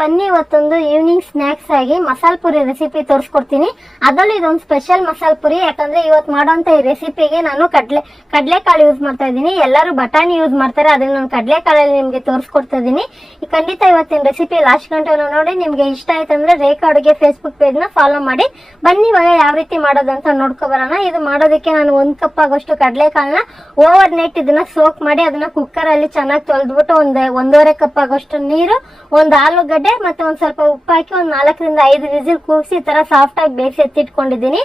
ಬನ್ನಿ ಇವತ್ತೊಂದು evening snacks ಆಗಿ ಮಸಾಲ ಪುರಿ ರೆಸಿಪಿ ತೋರಿಸ್ಕೊಡ್ತೀನಿ. ಅದರಲ್ಲಿ ಇದೊಂದು ಸ್ಪೆಷಲ್ ಮಸಾಲ ಪುರಿ. ಯಾಕಂದ್ರೆ ಇವತ್ತು ಮಾಡೋಂತ ಈ ರೆಸಿಪಿಗೆ ನಾನು ಕಡಲೆಕಾಳು ಯೂಸ್ ಮಾಡ್ತಾ ಇದ್ದೀನಿ. ಎಲ್ಲರೂ ಬಟಾಣಿ ಯೂಸ್ ಮಾಡ್ತಾರೆ, ಅದನ್ನ ನಾನು ಕಡಲೆಕಾಳಲ್ಲಿ ನಿಮ್ಗೆ ತೋರಿಸ್ಕೊಡ್ತಾ ಇದ್ದೀನಿ. ಖಂಡಿತ ಇವತ್ತಿನ ರೆಸಿಪಿ ಲಾಸ್ಟ್ ಗಂಟೆ ನೋಡಿ ನಿಮ್ಗೆ ಇಷ್ಟ ಆಯ್ತಂದ್ರೆ ರೇಖಾ ಅಡುಗೆ ಫೇಸ್ಬುಕ್ ಪೇಜ್ ನ ಫಾಲೋ ಮಾಡಿ. ಬನ್ನಿ ಇವಾಗ ಯಾವ ರೀತಿ ಮಾಡೋದಂತ ನೋಡ್ಕೊಬರೋಣ. ಇದು ಮಾಡೋದಕ್ಕೆ ನಾನು 1 ಕಪ್ ಆಗೋಷ್ಟು ಕಡಲೆಕಾಳನ್ನ ಓವರ್ ನೈಟ್ ಇದನ್ನ ಸೋಕ್ ಮಾಡಿ ಅದನ್ನ ಕುಕ್ಕರ್ ಅಲ್ಲಿ ಚೆನ್ನಾಗಿ ತೊಳೆದ್ಬಿಟ್ಟು 1.5 ಕಪ್ ಆಗೋಷ್ಟು ನೀರು, ಒಂದು ಆಲೂಗಡ್ಡೆ ಮತ್ತೆ ಒಂದ್ ಸ್ವಲ್ಪ ಉಪ್ಪು ಹಾಕಿ 4 ರಿಂದ 5 ವಿಸಿಲ್ ಕೂಗಿಸಿ ಈ ತರ ಸಾಫ್ಟ್ ಆಗಿ ಬೇಯಿಸಿ ಎತ್ತಿಟ್ಕೊಂಡಿದ್ದೀನಿ.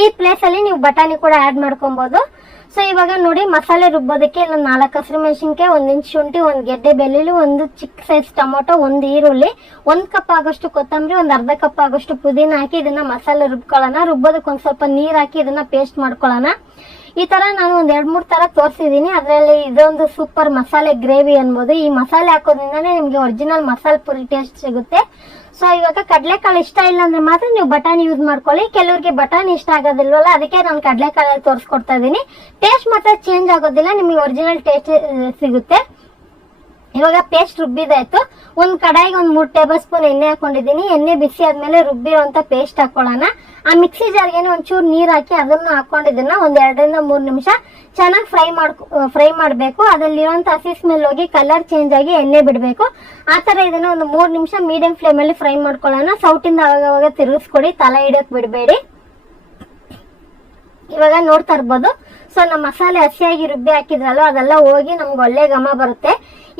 ಈ ಪ್ಲೇಸ್ ಅಲ್ಲಿ ನೀವು ಬಟಾಣಿ ಕೂಡ ಆಡ್ ಮಾಡ್ಕೊಬಹುದು. ಸೊ ಇವಾಗ ನೋಡಿ ಮಸಾಲೆ ರುಬ್ಬೋದಕ್ಕೆ 4 ಹಸಿರು ಮೆಣಸಿನಕಾಯಿ, 1 ಇಂಚ್ ಶುಂಠಿ, 1 ಗೆಡ್ಡೆ ಬೆಳ್ಳುಳ್ಳಿ, 1 ಚಿಕ್ಕ ಸೈಜ್ ಟೊಮೊಟೊ, 1 ಈರುಳ್ಳಿ, 1 ಕಪ್ ಆಗೋಷ್ಟು ಕೊತ್ತಂಬರಿ, 1 ಅರ್ಧ ಕಪ್ ಆಗೋಷ್ಟು ಪುದೀನ ಹಾಕಿ ಇದನ್ನ ಮಸಾಲೆ ರುಬ್ಕೊಳ್ಳೋಣ. ರುಬ್ಬೋದಕ್ಕೆ ಒಂದ್ ಸ್ವಲ್ಪ ನೀರ್ ಹಾಕಿ ಇದನ್ನ ಪೇಸ್ಟ್ ಮಾಡ್ಕೊಳ್ಳೋಣ. ಈ ತರ ನಾನು ಒಂದ್ 2-3 ತರ ತೋರಿಸಿದೀನಿ. ಅದ್ರಲ್ಲಿ ಇದೊಂದು ಸೂಪರ್ ಮಸಾಲೆ ಗ್ರೇವಿ ಅನ್ಬೋದು. ಈ ಮಸಾಲೆ ಹಾಕೋದ್ರಿಂದಾನೇ ನಿಮ್ಗೆ ಒರಿಜಿನಲ್ ಮಸಾಲೆ ಪುರಿ ಟೇಸ್ಟ್ ಸಿಗುತ್ತೆ. ಸೊ ಇವಾಗ ಕಡಲೆಕಾಳು ಇಷ್ಟ ಇಲ್ಲ ಅಂದ್ರೆ ಮಾತ್ರ ನೀವು ಬಟಾಣಿ ಯೂಸ್ ಮಾಡ್ಕೊಳ್ಳಿ. ಕೆಲವರಿಗೆ ಬಟಾಣಿ ಇಷ್ಟ ಆಗೋದಿಲ್ವಲ್ಲ, ಅದಕ್ಕೆ ನಾನು ಕಡಲೆಕಾಳಲ್ಲಿ ತೋರಿಸ್ಕೊಡ್ತಾ ಇದ್ದೀನಿ. ಟೇಸ್ಟ್ ಮಾತ್ರ ಚೇಂಜ್ ಆಗೋದಿಲ್ಲ, ನಿಮ್ಗೆ ಒರಿಜಿನಲ್ ಟೇಸ್ಟ್ ಸಿಗುತ್ತೆ. ಇವಾಗ ಪೇಸ್ಟ್ ರುಬ್ಬಿದಾಯ್ತು. ಒಂದ್ ಕಡಾಯಿಗೆ 3 ಟೇಬಲ್ ಸ್ಪೂನ್ ಎಣ್ಣೆ ಹಾಕೊಂಡಿದ್ದೀನಿ. ಎಣ್ಣೆ ಬಿಸಿ ಆದ್ಮೇಲೆ ರುಬ್ಬಿರುವಂತ ಪೇಸ್ಟ್ ಹಾಕೊಳ್ಳೋಣ. ಆ ಮಿಕ್ಸಿ ಜಾರ್ಗೆ ಒಂಚೂರು ನೀರ್ ಹಾಕಿ ಅದನ್ನ ಹಾಕೊಂಡಿದ್ದನ್ನ 1 2 ರಿಂದ 3 ನಿಮಿಷ ಚೆನ್ನಾಗಿ ಫ್ರೈ ಮಾಡ್ಬೇಕು. ಅದ್ರಲ್ಲಿರುವಂತ ಹಸಿ ಸ್ಮೆಲ್ ಹೋಗಿ ಕಲರ್ ಚೇಂಜ್ ಆಗಿ ಎಣ್ಣೆ ಬಿಡ್ಬೇಕು. ಆ ತರ ಇದನ್ನ 3 ನಿಮಿಷ ಮೀಡಿಯಂ ಫ್ಲೇಮ್ ಅಲ್ಲಿ ಫ್ರೈ ಮಾಡ್ಕೊಳ್ಳೋಣ. ಸೌಟಿಂದ ಅವಾಗ ತಿರುಗಿಸ್ಕೊಡಿ, ತಲೆ ಹಿಡಿಯೋಕ್ ಬಿಡಬೇಡಿ. ಇವಾಗ ನೋಡ್ತಾ ಇರ್ಬೋದು. ಸೊ ನಮ್ಮ ಮಸಾಲೆ ಹಸಿಯಾಗಿ ರುಬ್ಬಿ ಹಾಕಿದ್ರಲ್ಲ, ಅದೆಲ್ಲ ಹೋಗಿ ನಮ್ಗೆ ಒಳ್ಳೆ ಘಮ ಬರುತ್ತೆ.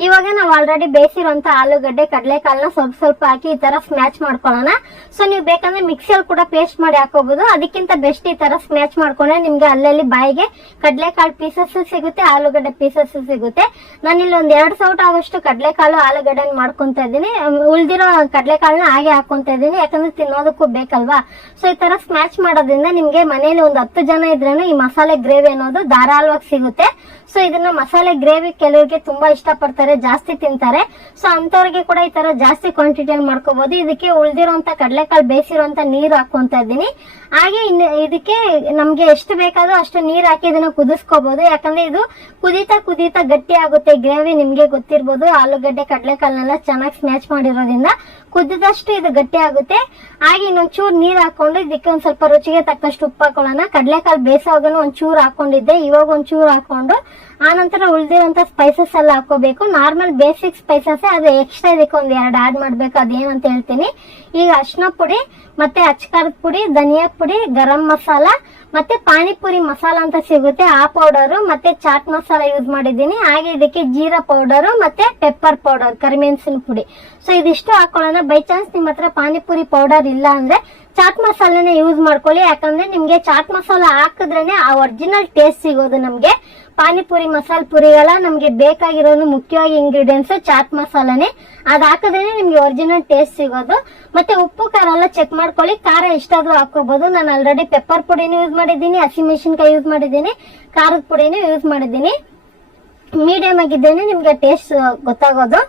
ಇವಾಗ ನಾವು ಆಲ್ರೆಡಿ ಬೇಯಿಸಿರುವಂತ ಆಲೂಗಡ್ಡೆ ಕಡಲೆಕಾಳನ್ನ ಸ್ವಲ್ಪ ಹಾಕಿ ಈ ತರ ಸ್ಮ್ಯಾಚ್ ಮಾಡ್ಕೊಳ್ಳೋಣ. ಸೊ ನೀವು ಬೇಕಂದ್ರೆ ಮಿಕ್ಸಿಯಲ್ಲಿ ಕೂಡ ಪೇಸ್ಟ್ ಮಾಡಿ ಹಾಕೋಬಹುದು. ಅದಕ್ಕಿಂತ ಬೆಸ್ಟ್ ಈ ತರ ಸ್ಮ್ಯಾಚ್ ಮಾಡ್ಕೊಂಡ್ರೆ ನಿಮ್ಗೆ ಅಲ್ಲಲ್ಲಿ ಬಾಯಿಗೆ ಕಡಲೆಕಾಳು ಪೀಸಸ್ ಸಿಗುತ್ತೆ, ಆಲೂಗಡ್ಡೆ ಪೀಸಸ್ ಸಿಗುತ್ತೆ. ನಾನಿಲ್ಲಿ 2 ಸೌಟ್ ಆಗೋಷ್ಟು ಕಡಲೆಕಾಳು ಆಲೂಗಡ್ಡೆ ಮಾಡ್ಕೊಂತ ಇದ್ದೀನಿ. ಉಳ್ದಿರೋ ಕಡಲೆಕಾಳನ್ನ ಹಾಗೆ ಹಾಕೊಂತ ಇದ್ದೀನಿ, ಯಾಕಂದ್ರೆ ತಿನ್ನೋದಕ್ಕೂ ಬೇಕಲ್ವಾ. ಸೊ ಈ ತರ ಸ್ಮ್ಯಾಚ್ ಮಾಡೋದ್ರಿಂದ ನಿಮ್ಗೆ ಮನೇಲಿ 10 ಜನ ಇದ್ರೇನು ಈ ಮಸಾಲೆ ಗ್ರೇವಿ ಅನ್ನೋದು ಧಾರಾಳವಾಗಿ ಸಿಗುತ್ತೆ. ಸೊ ಇದನ್ನ ಮಸಾಲೆ ಗ್ರೇವಿ ಕೆಲವರಿಗೆ ತುಂಬಾ ಇಷ್ಟ ಪಡ್ತಾರೆ, ಜಾಸ್ತಿ ತಿಂತಾರೆ. ಸೊ ಅಂತವ್ರಿಗೆ ಕೂಡ ಈ ತರ ಜಾಸ್ತಿ ಕ್ವಾಂಟಿಟಿಯಲ್ಲಿ ಮಾಡ್ಕೋಬಹುದು. ಇದಕ್ಕೆ ಉಳ್ದಿರೋಂತ ಕಡಲೆಕಾಳು ಬೇಯಿಸಿರುವಂತ ನೀರು ಹಾಕೊಂತ ಇದ್ದೀನಿ. ಹಾಗೆ ಇದಕ್ಕೆ ನಮ್ಗೆ ಎಷ್ಟು ಬೇಕಾದ್ರೂ ಅಷ್ಟು ನೀರ್ ಹಾಕಿ ಇದನ್ನ ಕುದಿಸ್ಕೋಬಹುದು. ಯಾಕಂದ್ರೆ ಇದು ಕುದೀತಾ ಗಟ್ಟಿ ಆಗುತ್ತೆ ಗ್ರೇವಿ. ನಿಮ್ಗೆ ಗೊತ್ತಿರ್ಬೋದು, ಆಲೂಗಡ್ಡೆ ಕಡಲೆಕಾಳನ್ನೆಲ್ಲ ಚೆನ್ನಾಗಿ ಸ್ಮ್ಯಾಚ್ ಮಾಡಿರೋದ್ರಿಂದ ಕುದಿದಷ್ಟು ಇದು ಗಟ್ಟಿ ಆಗುತ್ತೆ. ಹಾಗೆ ಇನ್ನೊಂಚೂರು ನೀರ್ ಹಾಕೊಂಡು ಇದಕ್ಕೆ ಒಂದ್ ಸ್ವಲ್ಪ ರುಚಿಗೆ ತಕ್ಕಷ್ಟು ಉಪ್ಪು ಹಾಕೊಳ್ಳೋಣ. ಕಡಲೆಕಾಳು ಬೇಯಿಸೋವಾಗನು ಒಂಚೂರು ಹಾಕೊಂಡಿದ್ದೆ, ಇವಾಗ ಒಂಚೂರು ಹಾಕೊಂಡು ಆನಂತರ ಉಳಿದಿರೋಂತ ಸ್ಪೈಸಸ್ ಎಲ್ಲ ಹಾಕೋಬೇಕು. ನಾರ್ಮಲ್ ಬೇಸಿಕ್ ಸ್ಪೈಸಸ್, ಅದು ಎಕ್ಸ್ಟ್ರಾ ಇದಕ್ಕೆ 1 2 ಆಡ್ ಮಾಡ್ಬೇಕು. ಅದೇನಂತ ಹೇಳ್ತೀನಿ. ಈಗ ಅರಿಶಿನ ಪುಡಿ ಮತ್ತೆ ಅಚ್ಕಾರದ ಪುಡಿ, ಧನಿಯಾ ಪುಡಿ, ಗರಂ ಮಸಾಲ ಮತ್ತೆ ಪಾನಿಪುರಿ ಮಸಾಲ ಅಂತ ಸಿಗುತ್ತೆ, ಆ ಪೌಡರ್ ಮತ್ತೆ ಚಾಟ್ ಮಸಾಲ ಯೂಸ್ ಮಾಡಿದ್ದೀನಿ. ಹಾಗೆ ಇದಕ್ಕೆ ಜೀರಾ ಪೌಡರ್ ಮತ್ತೆ ಪೆಪ್ಪರ್ ಪೌಡರ್, ಕರಿಮೆಣಸಿನ ಪುಡಿ. ಸೊ ಇದಿಷ್ಟು ಹಾಕೊಳ್ಳೋಣ. ಬೈ ಚಾನ್ಸ್ ನಿಮ್ ಹತ್ರ ಪಾನಿಪುರಿ ಪೌಡರ್ ಇಲ್ಲ ಅಂದ್ರೆ ಚಾಟ್ ಮಸಾಲನೇ ಯೂಸ್ ಮಾಡ್ಕೊಳ್ಳಿ. ಯಾಕಂದ್ರೆ ನಿಮ್ಗೆ ಚಾಟ್ ಮಸಾಲ ಹಾಕಿದ್ರೇನೆ ಆ ಒರಿಜಿನಲ್ ಟೇಸ್ಟ್ ಸಿಗೋದು. ನಮ್ಗೆ ಪಾನಿಪುರಿ ಮಸಾಲ ಪುರಿಗಳ ನಮ್ಗೆ ಬೇಕಾಗಿರೋದು ಮುಖ್ಯವಾಗಿ ಇಂಗ್ರೀಡಿಯೆಂಟ್ಸ್ ಚಾಟ್ ಮಸಾಲಾನೇ. ಅದ್ ಹಾಕಿದ್ರೇನೆ ನಿಮ್ಗೆ ಒರಿಜಿನಲ್ ಟೇಸ್ಟ್ ಸಿಗೋದು. ಮತ್ತೆ ಉಪ್ಪು ಖಾರ ಎಲ್ಲ ಚೆಕ್ ಮಾಡ್ಕೊಳ್ಳಿ. ಖಾರ ಎಷ್ಟಾದ್ರೂ ಹಾಕೋಬಹುದು. ನಾನು ಆಲ್ರೆಡಿ ಪೆಪ್ಪರ್ ಪುಡಿನೂ ಯೂಸ್ ಮಾಡಿದ್ದೀನಿ, ಹಸಿಮೆಣಸಿನಕಾಯಿ ಯೂಸ್ ಮಾಡಿದ್ದೀನಿ, ಖಾರದ ಪುಡಿನೂ ಯೂಸ್ ಮಾಡಿದ್ದೀನಿ. ಮೀಡಿಯಂ ಆಗಿದ್ದೇನೆ ನಿಮ್ಗೆ ಟೇಸ್ಟ್ ಗೊತ್ತಾಗೋದು.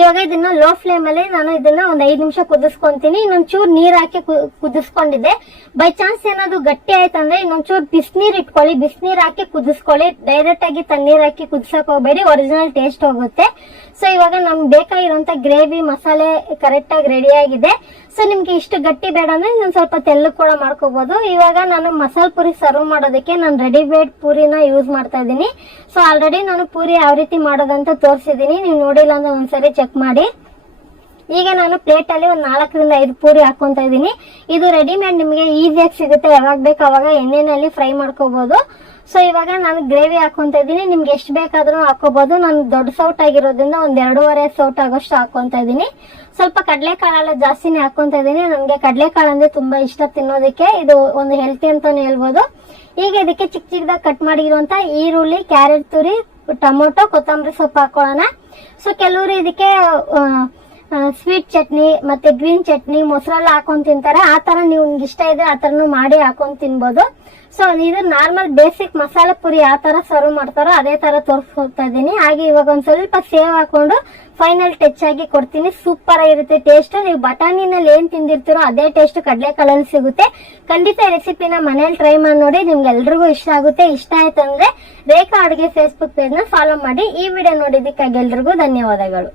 ಇವಾಗ ಇದನ್ನ ಲೋ ಫ್ಲೇಮ್ ಅಲ್ಲಿ ನಾನು ಇದನ್ನ 5 ನಿಮಿಷ ಕುದಿಸ್ಕೊಂತೀನಿ. ಇನ್ನೊಂಚೂರು ನೀರ್ ಹಾಕಿ ಕುದಿಸ್ಕೊಂಡಿದ್ದೆ. ಬೈ ಚಾನ್ಸ್ ಏನಾದ್ರು ಗಟ್ಟಿ ಆಯ್ತಂದ್ರೆ ಇನ್ನೊಂಚೂರು ಬಿಸಿನೀರ್ ಇಟ್ಕೊಳ್ಳಿ, ಬಿಸಿನೀರ್ ಹಾಕಿ ಕುದಿಸ್ಕೊಳ್ಳಿ. ಡೈರೆಕ್ಟ್ ಆಗಿ ತಣ್ಣೀರ್ ಹಾಕಿ ಕುದಿಸಕ್ ಹೋಗ್ಬೇಡಿ, ಒರಿಜಿನಲ್ ಟೇಸ್ಟ್ ಹೋಗುತ್ತೆ. ಸೊ ಇವಾಗ ನಮ್ಗೆ ಬೇಕಾಗಿರುವಂತ ಗ್ರೇವಿ ಮಸಾಲೆ ಕರೆಕ್ಟ್ ಆಗಿ ರೆಡಿ ಆಗಿದೆ. ಸೊ ನಿಮ್ಗೆ ಇಷ್ಟು ಗಟ್ಟಿ ಬೇಡ ಅಂದ್ರೆ ಇನ್ನೊಂದ್ ಸ್ವಲ್ಪ ತೆಳ್ಳಗ್ ಕೂಡ ಮಾಡ್ಕೋಬಹುದು. ಇವಾಗ ನಾನು ಮಸಾಲ ಪುರಿ ಸರ್ವ್ ಮಾಡೋದಕ್ಕೆ ನಾನು ರೆಡಿಮೇಡ್ ಪೂರಿನ ಯೂಸ್ ಮಾಡ್ತಾ ಇದ್ದೀನಿ. ಸೊ ಆಲ್ರೆಡಿ ನಾನು ಪೂರಿ ಯಾವ ರೀತಿ ಮಾಡೋದಂತ ತೋರಿಸಿದೀನಿ, ನೀವು ನೋಡಿಲ್ಲ ಅಂದ್ರೆ ಒಂದ್ಸರಿ ಚೆಕ್ ಮಾಡಿ. ಈಗ ನಾನು ಪ್ಲೇಟ್ ಅಲ್ಲಿ 4 ರಿಂದ 5 ಪೂರಿ ಹಾಕೊಂತ ಇದ್ದೀನಿ. ಇದು ರೆಡಿಮೇಡ್ ನಿಮ್ಗೆ ಈಸಿಯಾಗಿ ಸಿಗುತ್ತೆ, ಯಾವಾಗ ಬೇಕು ಅವಾಗ ಎಣ್ಣೆನಲ್ಲಿ ಫ್ರೈ ಮಾಡ್ಕೋಬಹುದು. ಸೊ ಇವಾಗ ನಾನು ಗ್ರೇವಿ ಹಾಕೊಂತ ಇದ್ದೀನಿ. ನಿಮ್ಗೆ ಎಷ್ಟು ಬೇಕಾದ್ರೂ ಹಾಕೋಬಹುದು. ನಾನು ದೊಡ್ಡ ಸೌಟ್ ಆಗಿರೋದ್ರಿಂದ 1.5 ಸೌಟ್ ಆಗೋಷ್ಟು ಹಾಕೊಂತ ಇದ್ದೀನಿ. ಸ್ವಲ್ಪ ಕಡಲೆಕಾಳೆಲ್ಲ ಜಾಸ್ತಿನೇ ಹಾಕೊಂತ ಇದ್ದೀನಿ. ನನ್ಗೆ ಕಡಲೆಕಾಳು ಅಂದ್ರೆ ತುಂಬಾ ಇಷ್ಟ ತಿನ್ನೋದಕ್ಕೆ. ಇದು ಒಂದು ಹೆಲ್ತಿ ಅಂತಾನೆ ಹೇಳ್ಬೋದು. ಈಗ ಇದಕ್ಕೆ ಚಿಕ್ಕ ಚಿಕ್ಕದಾಗಿ ಕಟ್ ಮಾಡಿರುವಂತ ಈರುಳ್ಳಿ, ಕ್ಯಾರೆಟ್ ತುರಿ, ಟೊಮೊಟೊ, ಕೊತ್ತಂಬರಿ ಸೊಪ್ಪು ಹಾಕೊಳ್ಳೋಣ. ಸೊ ಕೆಲವರು ಇದಕ್ಕೆ ಸ್ವೀಟ್ ಚಟ್ನಿ ಮತ್ತೆ ಗ್ರೀನ್ ಚಟ್ನಿ, ಮೊಸರೆಲ್ಲ ಹಾಕೊಂಡ್ ತಿಂತಾರೆ. ಆ ತರ ನೀವು ಇಷ್ಟ ಇದ್ರೆ ಆ ತರನು ಮಾಡಿ ಹಾಕೊಂಡ್ ತಿನ್ಬೋದು. ಸೊ ಇದು ನಾರ್ಮಲ್ ಬೇಸಿಕ್ ಮಸಾಲೆ ಪುರಿ ಯಾವ ತರ ಸರ್ವ್ ಮಾಡ್ತಾರೋ ಅದೇ ತರ ತೋರಿಸ್ಕೊಡ್ತಾ ಇದ್ದೀನಿ. ಹಾಗೆ ಇವಾಗ ಒಂದ್ ಸ್ವಲ್ಪ ಸೇವ್ ಹಾಕೊಂಡು ಫೈನಲ್ ಟಚ್ ಆಗಿ ಕೊಡ್ತೀನಿ. ಸೂಪರ್ ಆಗಿರುತ್ತೆ ಟೇಸ್ಟ್. ನೀವು ಬಟಾಣಿನಲ್ಲಿ ಏನ್ ತಿಂದಿರ್ತೀರೋ ಅದೇ ಟೇಸ್ಟ್ ಕಡಲೆಕಾಳಲ್ಲಿ ಸಿಗುತ್ತೆ. ಖಂಡಿತ ರೆಸಿಪಿನ ಮನೇಲಿ ಟ್ರೈ ಮಾಡಿ ನೋಡಿ, ನಿಮ್ಗೆ ಎಲ್ರಿಗೂ ಇಷ್ಟ ಆಗುತ್ತೆ. ಇಷ್ಟ ಆಯ್ತಂದ್ರೆ ರೇಖಾ ಅಡುಗೆ ಫೇಸ್ಬುಕ್ ಪೇಜ್ ನ ಫಾಲೋ ಮಾಡಿ. ಈ ವಿಡಿಯೋ ನೋಡಿದ್ದಕ್ಕಾಗಿ ಎಲ್ರಿಗೂ ಧನ್ಯವಾದಗಳು.